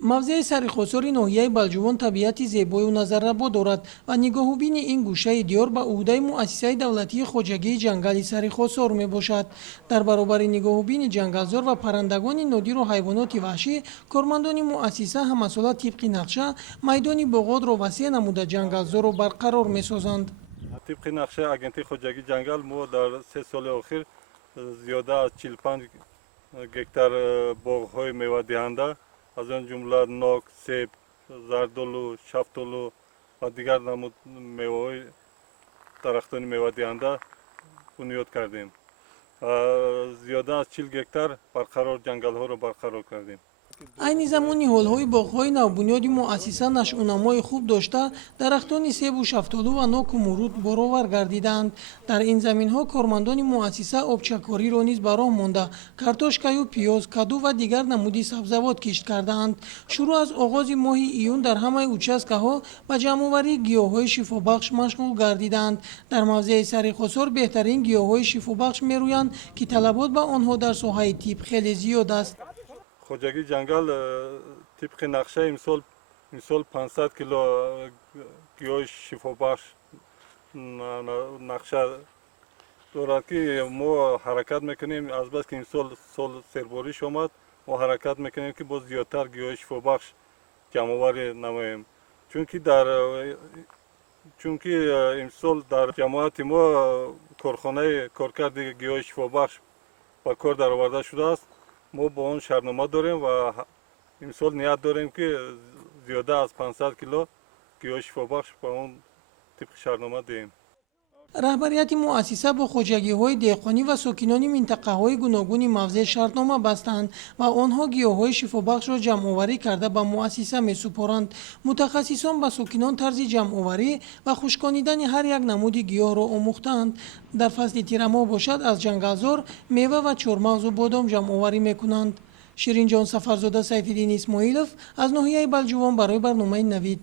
мавзеи сарихосори ноҳияи балҷувон табиати зебою назаррабо дорад ва нигоҳубини ин гӯшаи диёр ба уҳдаи муассисаи давлатии хоҷагии ҷангали сарихосор мебошад. дар баробари нигоҳубини ҷангалзор ва паррандагони нодиру ҳайвоноти ваҳшӣ, кормандони муассиса ҳамасола тибқи нақша майдони боғотро васеъ намуда ҷангалзорро барқарор месозанд. тибқи нақшаи агентии хоҷагии ҷангал мо дар 3 соли охир зиёда аз 45 гектар боғҳои мевадиҳанда, аз он ҷумла нок, себ, зардолу, шафтолу ва дигар намуд меваҳои дарахтони мевадиҳанда бунёд кардем. зиёда аз 40 гектар барқарор ҷангалҳоро барқарор кардем. айни замони ҳолҳои боғҳои навбунёди муассиса нашъунамои хуб дошта, дарахтони себу шафтолу ва ноку мурӯд боровар гардидаанд. дар ин заминҳо кормандони муассиса обчакориро низ ба роҳ монда, картошкаю пиёз, каду ва дигар намуди сабзавот кишт кардаанд. шурӯъ аз оғози моҳи июн дар ҳамаи участкаҳо ба ҷамъоварии гиёҳҳои шифобахш машғул гардидаанд. дар мавзеи сарихосор беҳтарин гиёҳҳои шифобахш мерӯянд, ки талабот ба онҳо дар соҳаи тиб хеле зиёд аст. хоҷагии ҷангал тибқи нақша имсол 500 кило гиёҳи шифобахш нақша дорад, ки мо ҳаракат мекунем. Азбаски имсол сол сербориш омад, мо ҳаракат мекунем ки боз зиёдтар гиёҳи шифобахш ҷамъоварӣ намоем, чунки имсол дар ҷамоати мо корхонаи коркарди гиёҳи шифобахш ба кор дароварда шудааст. мо бо он шартнома дорем ва имсол ният дорем ки зиёда аз 500 кило гиёҳи шифобахш ба он тибқи шартнома диҳем. раҳбарияти муассиса бо хоҷагиҳои деҳқонӣ ва сокинони минтақаҳои гуногуни мавзе шартнома бастанд ва онҳо гиёҳҳои шифобахшро ҷамъоварӣ карда ба муассиса месупоранд. мутахассисон ба сокинон тарзи ҷамъоварӣ ва хушконидани ҳар як намуди гиёҳро омӯхтаанд. дар фасли тирамоҳ бошад, аз ҷангалзор мева ва чормағзу бодом ҷамъоварӣ мекунанд. ширинҷон Сафарзода, Сайфиддин Исмоилов аз ноҳияи Балҷувон барои барномаи Навид.